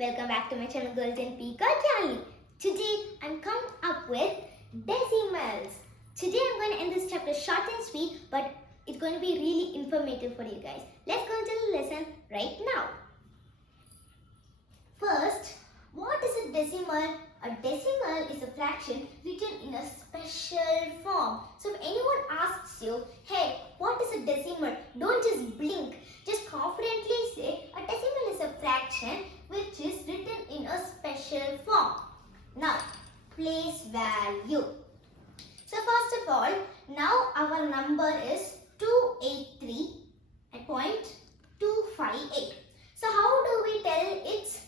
welcome back to my channel Girls and Peacock Channel. Today I'm come up with decimals. Today I'm going to end this chapter short and sweet, but it's going to be really informative for you guys. Let's go into the lesson right now. First, what is a decimal? A decimal is a fraction written in a special form. So if anyone asks you, hey, what is a decimal? Don't just blink. Just confidently say a decimal is a fraction which is written in a special form. Now, place value. So first of all, now our number is 283.258. So how do we tell its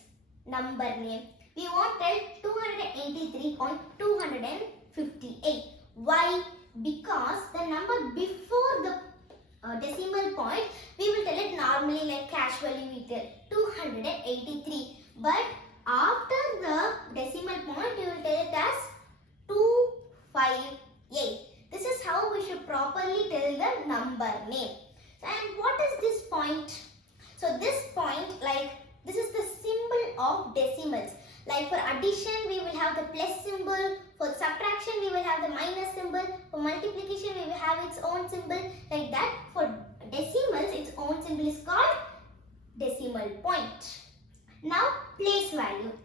number name? We want to tell 283.258. Why? Because the number before the decimal point, we will tell it normally like casually we tell 283. But after the decimal point, we will tell it as 258. This is how we should properly tell the number name. And what is this point? So this point, this is the symbol of decimals. Like for addition, we will have the plus symbol. For subtraction, we will have the minus symbol. For multiplication, we will have its own symbol. Like that, for decimals, its own symbol is called decimal point. Now, place value.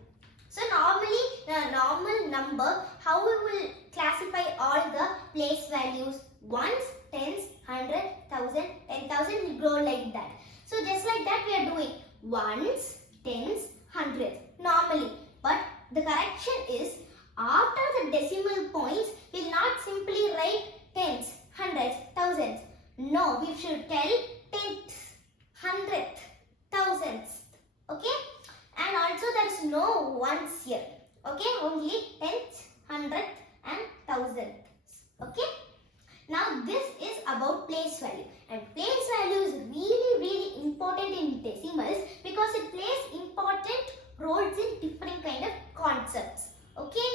So normally, the normal number, how we will classify all the place values? Ones, tens, 100, 1000, 10,000 will grow like that. So just like that, we are doing ones, tens, hundreds normally. But the correction is, after the decimal points, we will not simply write tens, hundreds, thousands. No, we should tell tenths, hundredths, thousands. Okay? And also there is no ones here. Okay? Only tenths, hundredths and thousandths. Okay? Now this is about place value. And place value is really important in decimals because it plays important roles in different kind of concepts. Okay?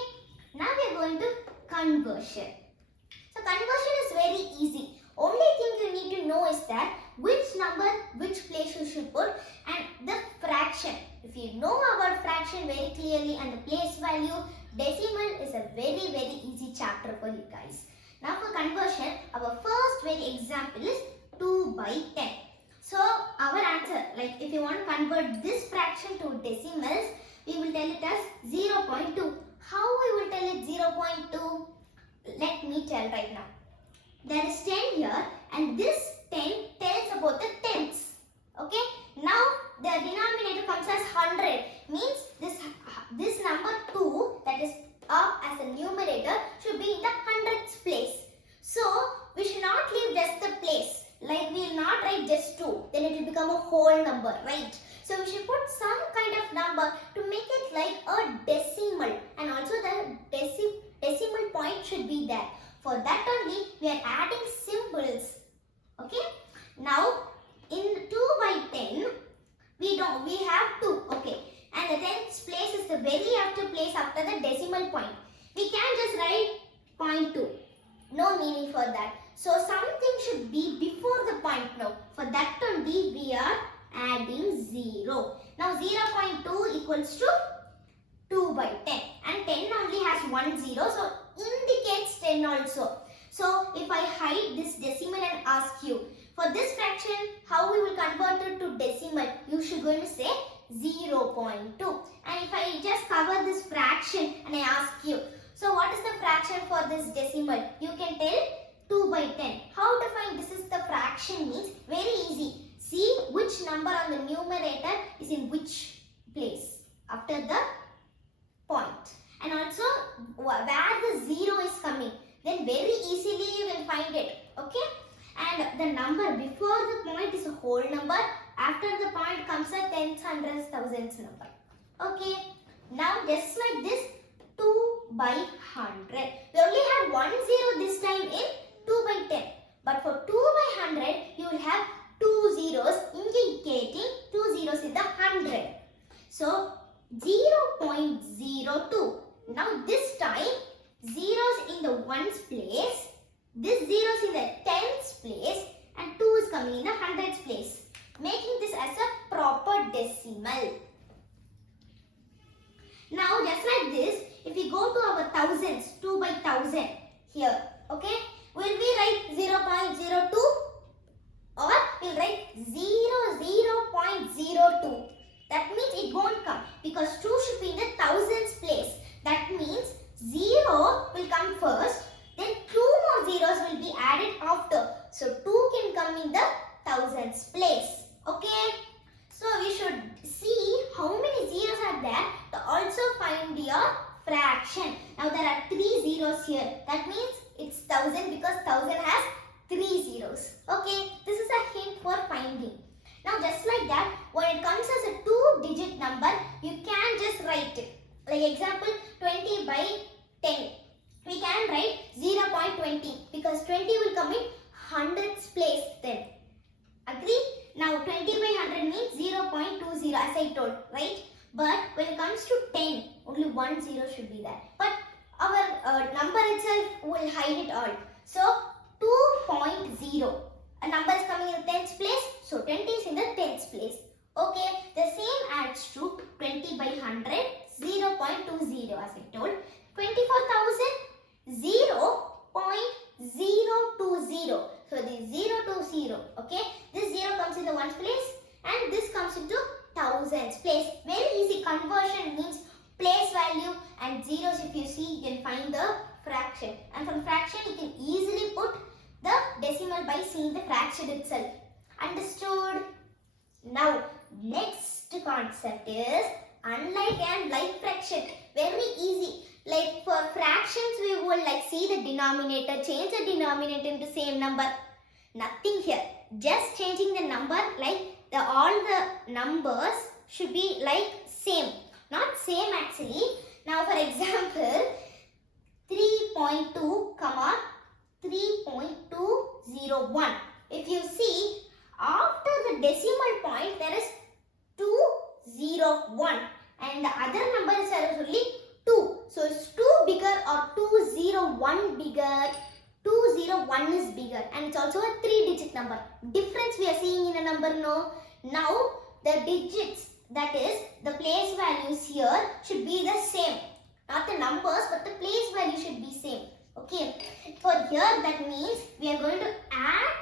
Now we are going to conversion. So conversion is very easy. Only thing you need to know is that which number, which place you should put, and the fraction. If you know about fraction very clearly and the place value, decimal is a very easy chapter for you guys. Now for conversion, our first very example is 2 by 10. So our answer, like if you want to convert this fraction to decimals, we will tell it as 0.2. How we will tell it 0.2? Let me tell right now. There is 10 here and this 10 tells about the tenths. Okay? Now the denominator comes as 100. Means this number 2 that is up as a numerator should be in the hundredths place. So we should not leave just the place. Like we will not write just 2. Then it will become a whole number, right? So we should put some kind of number to make it like a decimal. And also the decimal point should be there. For that only we are adding symbols. Okay? Now in 2 by 10 we have 2. Okay. And the tens place is the very after place after the decimal point. We can't just write 0.2. No meaning for that. So something should be before the point now. For that only we are adding 0. Now 0.2 equals to 2 by 10. And 10 only has 1 0. So indicates 10 also. So if I hide this decimal and ask you, for this fraction, how we will convert it to decimal? You should going to say 0.2. And if I just cover this fraction and I ask you, so what is the fraction for this decimal? You can tell 2 by 10. How to find this is the fraction means very easy. See which number on the numerator is in which place after the point. And also where the 0 is coming. Then very easily you can find it. Okay? And the number before the point is a whole number. After the point comes a tens, hundreds, thousands number. Okay? Now just like this, 2 by 100. We only had 1 0 this time in 2 by 10. But for 2 by 100, you will have 2 zeros indicating 2 zeros in the 100. So 0.02. Now this time, zeros in the ones place, this zeros in the tens place, and 2 is coming in the hundreds place, making this as a proper decimal. Now just like this, if we go to our thousands, 2 by 1000 here, okay, will we write 0.02 or we'll write 0.02? That means it won't come because 2 should be in the thousands place. That means 0 will come first, then 2 more zeros will be added after. So 2 can come in the thousands place. Okay. So we should see how many zeros are there to also find your fraction. Now there are 3 zeros here. That means it's 1000 because 1000 has 3 zeros. Okay. This is a hint for finding. Now just like that, when it comes as a 2-digit number, you can just write it. Like example 20 by 10. We can write 0.20 because 20 will come in hundreds place then. Agree? Now 20 by 100 means 0.20 as I told, right? But when it comes to 10, only 1 0 should be there. But our number itself will hide it all. So 2.0. A number is coming in the tens place, so 20 is in the tens place. Okay, the same adds to 20 by 100, 0.20 as I told. 24,000, 0.020. So this 0 to 0, okay. This 0 comes in the ones place and this comes into thousands place. Very easy conversion means place value and zeros. If you see, you can find the fraction. And from fraction, you can easily put the decimal by seeing the fraction itself. Understood? Now, next concept is unlike and like fraction. Very easy. Like for fractions, we will like see the denominator, change the denominator into same number. Nothing here. Just changing the number, like all the numbers should be like same. Not same actually. Now for example, 3.2 comma 3.201. If you see, after the decimal point, there is 201 and the other number is only 2. So it's 2 bigger or 201 bigger. 201 is bigger and it's also a 3-digit number. Difference we are seeing in a number, no? Now the digits, that is the place values here should be the same. Not the numbers but the place value should be same. Okay. For here that means we are going to add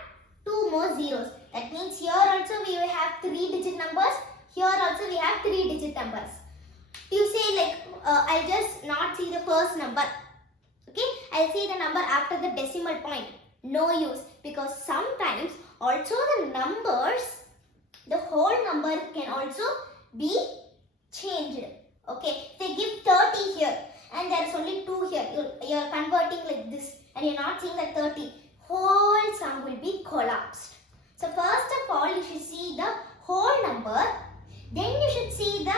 2 more zeros. That means here also we will have 3-digit numbers. Here also we have 3-digit numbers. You say like I'll just not see the first number. Okay, I'll see the number after the decimal point. No use because sometimes also the numbers, the whole number can also be changed. Okay, they give 30 here and there's only 2 here. You're converting like this and you're not seeing the 30. Whole sum will be collapsed. So first of all, you should see the whole number. Then you should see the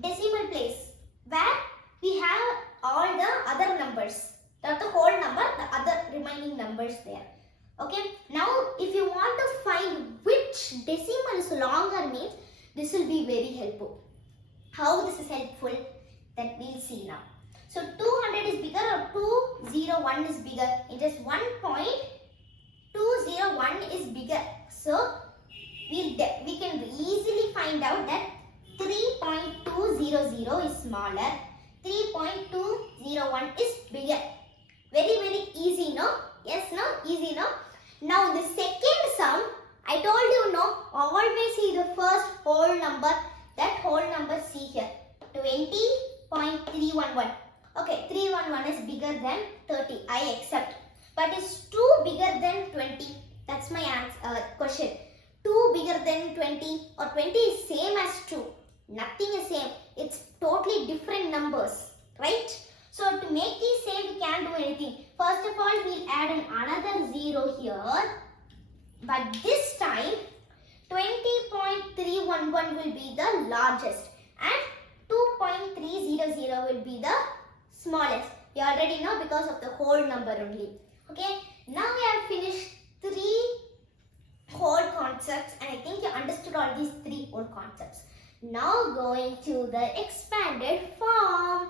decimal place where we have all the other numbers. Not the whole number, the other remaining numbers there. Okay. Now, if you want to find which decimal is longer means, this will be very helpful. How this is helpful, that we'll see now. So, 200 is bigger or 201 is bigger. It is 1.201 is bigger. So, we can easily find out that 3.200 is smaller. 3.201 is bigger. Very, very easy, no? Yes, no? Easy, no? Now, the second sum, I told you, no? Always see the first whole number. That whole number, see here. 20.311. Okay, 311 is bigger than 30. I accept. But is 2 bigger than 20? That's my answer, question. 2 bigger than 20 or 20 is same as 2. Nothing is same. It's totally different numbers, right? So to make these same, we can't do anything. First of all, we'll add another 0 here. But this time, 20.311 will be the largest and 2.300 will be the smallest. You already know because of the whole number only. Okay. Now we have finished 3 whole concepts and I think you understood all these 3 whole concepts. Now going to the expanded form.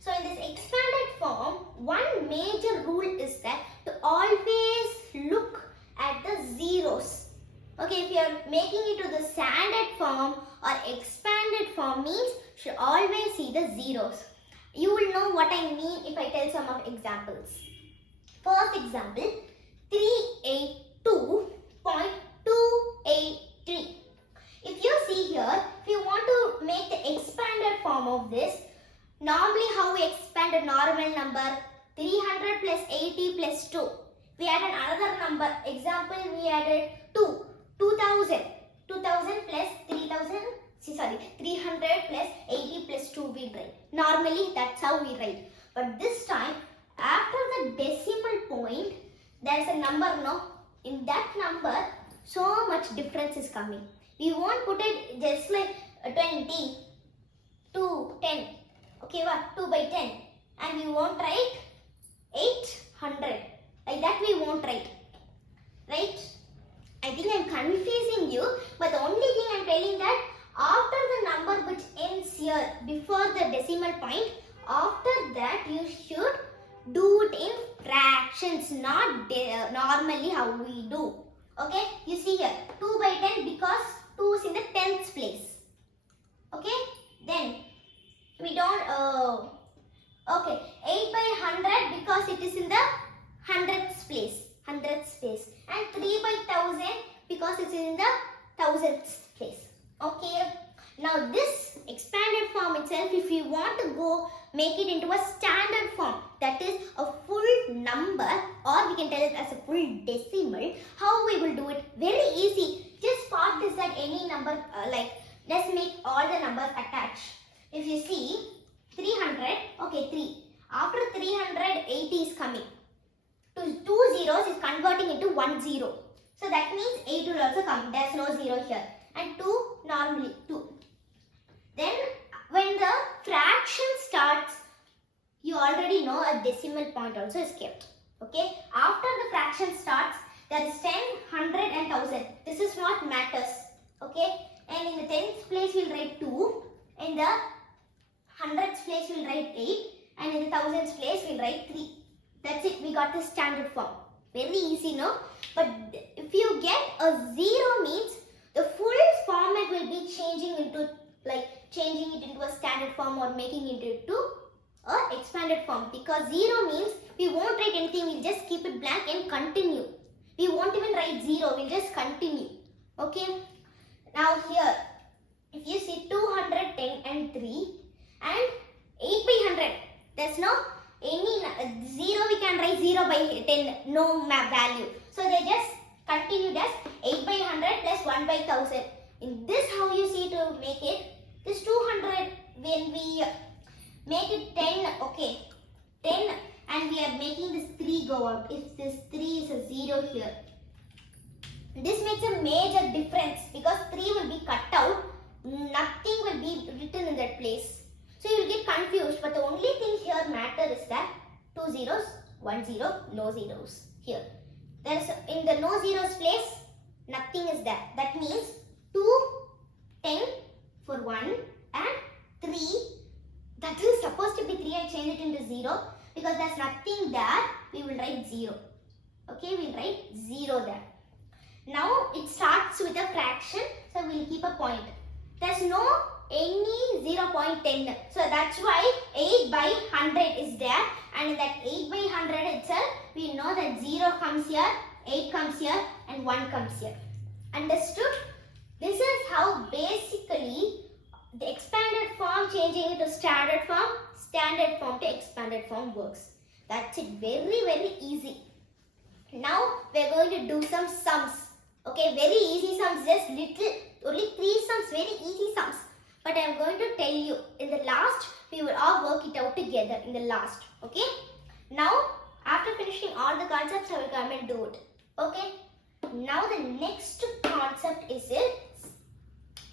So in this expanded form, one major rule is that to always look at the zeros. Okay, if you are making it to the standard form or expanded expanded form means should always see the zeros. You will know what I mean if I tell some of examples. First example, 382.283. If you see here, if you want to make the expanded form of this, normally how we expand a normal number, 300 plus 80 plus 2. We added another number. Example, we added 2. 2000. 2000 plus 300 plus 80 plus 2 we write. Normally that's how we write. But this time, after the decimal point, there is a number, no? In that number, so much difference is coming. We won't put it just like 20, 2, 10. Okay, what? 2 by 10. And we won't write 800. Like that we won't write. Right? I think I'm confusing you. But the only thing I'm telling that after the number which ends here before the decimal point, after that you should do it in fractions, not normally how we do. Okay? You see here 2 by 10 because 2 is in the tens place. Okay? Then we don't okay, 8 by 100 because it is in the hundredths place, and 3 by 1000 because it's in the thousandths place. Okay, now this expanded form itself, if you want to go make it into a standard form, that is a full number, or we can tell it as a full decimal, how we will do it? Very easy. Just part this at any number, like let's make all the numbers attached. If you see 300, okay, 3. After 380 is coming. To 2 zeros is converting into 1 0. So that means 8 will also come. There's no 0 here. And 2 normally 2. Then when the fraction starts, you already know a decimal point also is kept. Okay. After the fraction starts, there is 10, 100 and 1000. This is what matters. Okay. And in the tens place we'll write 2. In the hundreds place we'll write 8. And in the thousands place we'll write 3. That's it, we got the standard form. Very easy, no? But if you get a 0 means the full format will be changing into a standard form or making it into a expanded form. Because 0 means we won't write anything, we'll just keep it blank and continue. We won't even write 0, we'll just continue. Okay? Now here, if you see 210 and 3 and 8 by 100, there's no any 0 we can write 0 by 10, no value. So they just continued as 8 by 100 plus 1 by 1000. In this how you see to make it, this 200 when we make it 10, okay, 10 and we are making this 3 go out. If this 3 is a 0 here, this makes a major difference because 3 will be cut out, nothing will be written in that place. So you will get confused, but the only thing here matter is that 2 zeros, 1 0, no zeros here. There's in the no zeros place, nothing is there. That means 2, 10 for 1 and 3. That is supposed to be 3. I change it into 0 because there's nothing there. We will write 0. Okay, we'll write 0 there. Now it starts with a fraction, so we'll keep a point. There's no any 0.10. So that's why 8 by 100 is there, and in that 8 by 100 itself, we know that 0 comes here, 8 comes here and 1 comes here. Understood? This is how basically the expanded form changing into standard form to expanded form works. That's it. Very, very easy. Now we're going to do some sums. Okay, very easy sums, just only 3 sums, very easy sums. But I am going to tell you, in the last, we will all work it out together in the last. Okay? Now, after finishing all the concepts, I will come and do it. Okay? Now, the next concept is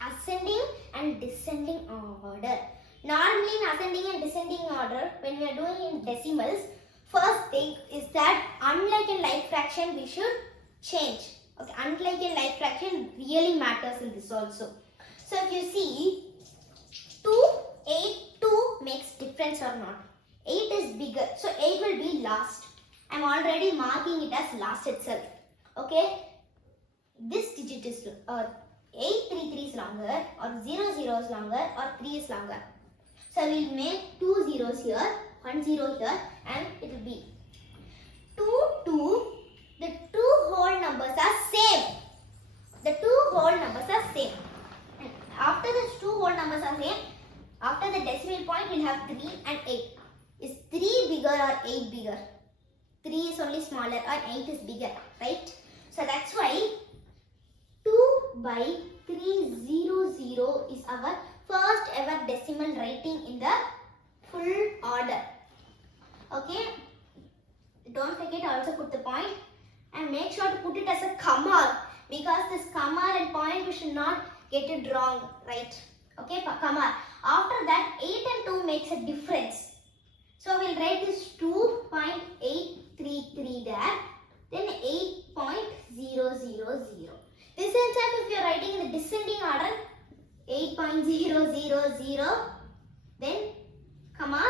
ascending and descending order. Normally, in ascending and descending order, when we are doing in decimals, first thing is that unlike in like fraction, we should change. Okay? Unlike in like fraction really matters in this also. So, if you see, 2, 8, 2 makes difference or not. 8 is bigger. So 8 will be last. I am already marking it as last itself. Okay. This digit is 833 is longer, or 00 is longer, or 3 is longer. So we'll make 2 zeros here, 1 0 here, and it will be 2 2. The two whole numbers are same. The two whole numbers are same. And after the two whole numbers are same, after the decimal point we'll have 3 and 8. Is 3 bigger or 8 bigger? 3 is only smaller or 8 is bigger, right? So that's why 2 by 300 is our first ever decimal writing in the full order. Okay? Don't forget, also put the point and make sure to put it as a comma, because this comma and point we should not get it wrong, right? Okay, comma. After that 8 and 2 makes a difference. So we'll write this 2.833 there, then 8.000. This itself, if you are writing in the descending order, 8.000, then comma,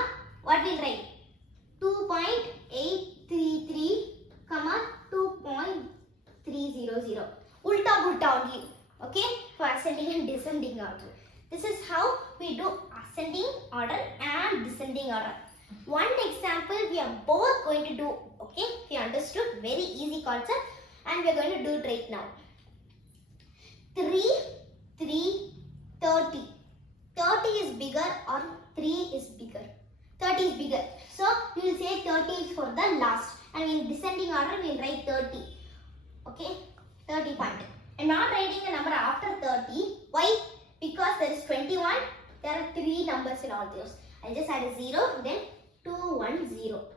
what we'll write? 2.833, comma 2.300. Ulta only. Okay, for ascending and descending order. This is how we do ascending order and descending order. One example we are both going to do. Okay, we understood, very easy concept, and we are going to do it right now. 3, 3, 30. 30 is bigger or 3 is bigger? 30 is bigger. So we will say 30 is for the last, and in descending order we will write 30. Okay, 30 point. I'm not writing a number after 30. Why? Because there is 21. There are 3 numbers in all those. I'll just add a 0, then 2, 1, 0.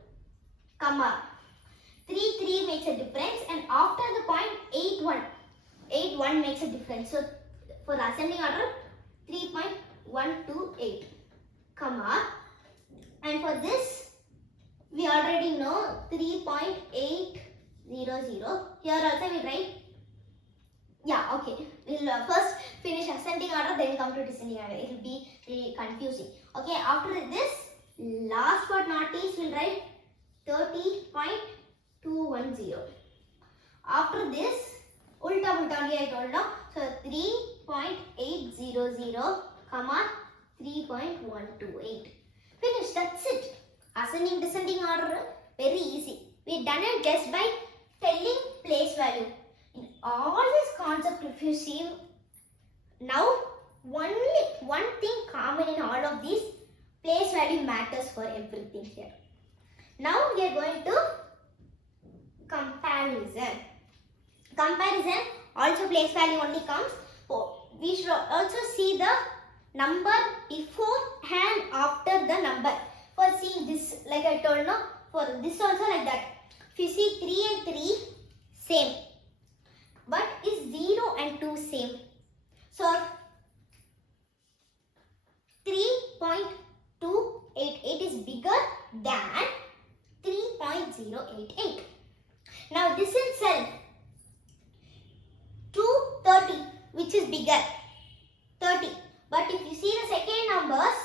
Comma. 3, 3 makes a difference, and after the point 8, 1. 8, 1 makes a difference. So for ascending order, 3.128. Comma. And for this, we already know 3.800. Here also we write. Yeah, okay. We'll first finish ascending order, then come to descending order. It will be really confusing. Okay, after this, last but not least, we'll write 30.210. After this, ulta only I told now. So 3.800, comma 3.128. Finish, that's it. Ascending, descending order, very easy. We done it just by telling place value. In all this concept, if you see, now only one thing common in all of these, place value matters for everything here. Now we are going to comparison. Comparison, also place value only comes. Oh, we should also see the number before and after the number. For seeing this, like I told now, for this also like that. If you see 3 and 3, same. But is 0 and 2 same? So 3.288 is bigger than 3.088. Now this itself, 230, which is bigger? 30. But if you see the second numbers,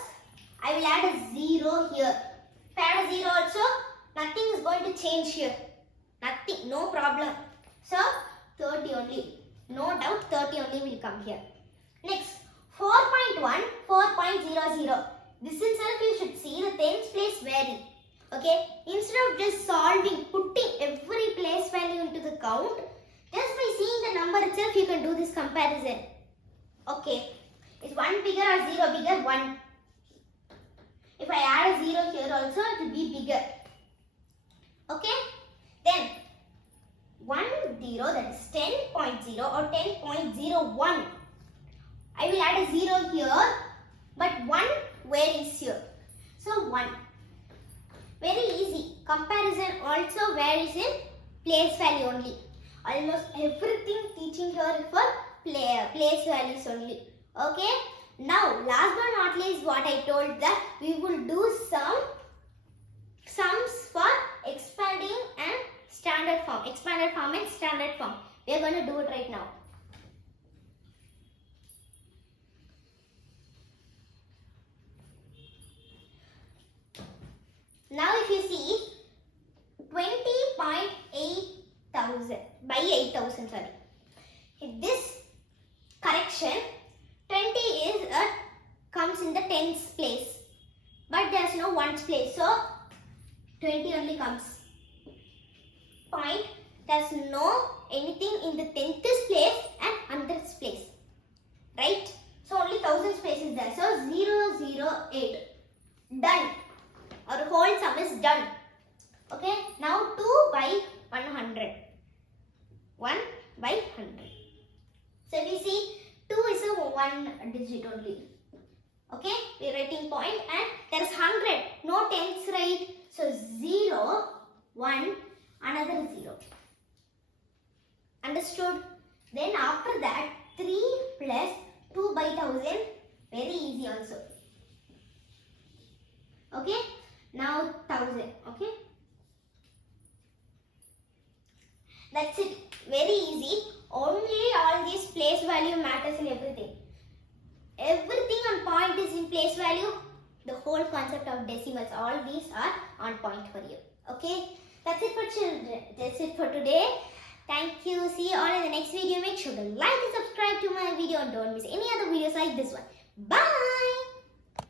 I will add a 0 here. If I add a 0 also, nothing is going to change here. Nothing, no problem. So 30 only. No doubt 30 only will come here. Next, 4.1, 4.00. This itself you should see the tens place vary. Okay, instead of just solving, putting every place value into the count, just by seeing the number itself you can do this comparison. Okay, is 1 bigger or 0 bigger? 1. If I add a 0 here also, it will be bigger. Okay, then 1 0, that is 10.0 or 10.01. I will add a 0 here, but 1 where is here? So 1. Very easy. Comparison also varies in place value only. Almost everything teaching here is for place values only. Okay. Now last but not least, what I told that we will do some sums for expanding and standard form. Expanded form and standard form. We are going to do it right now. Now if you see 20.8 thousand by 8,000, sorry. If this correction tens place. But there's no ones place. So 20 only comes. Point. There's no anything in the tenth place and hundredth place. Right? So only thousands place is there. So 008. Done. Our whole sum is done. Okay. Now 2 by 100. 1 by 100. So we see 2 is a one digit only. Okay. We are writing point and there is 100. No tens, right? So 0, 1, another 0. Understood? Then after that 3 plus 2 by 1000. Very easy also. Okay. Now 1000. Okay. That's it. Very easy. Only all these place value matters in everything. Everything on point is in place value. The whole concept of decimals, all these are on point for you. Okay. That's it for children. That's it for today. Thank you. See you all in the next video. Make sure to like and subscribe to my video. Don't miss any other videos like this one. Bye.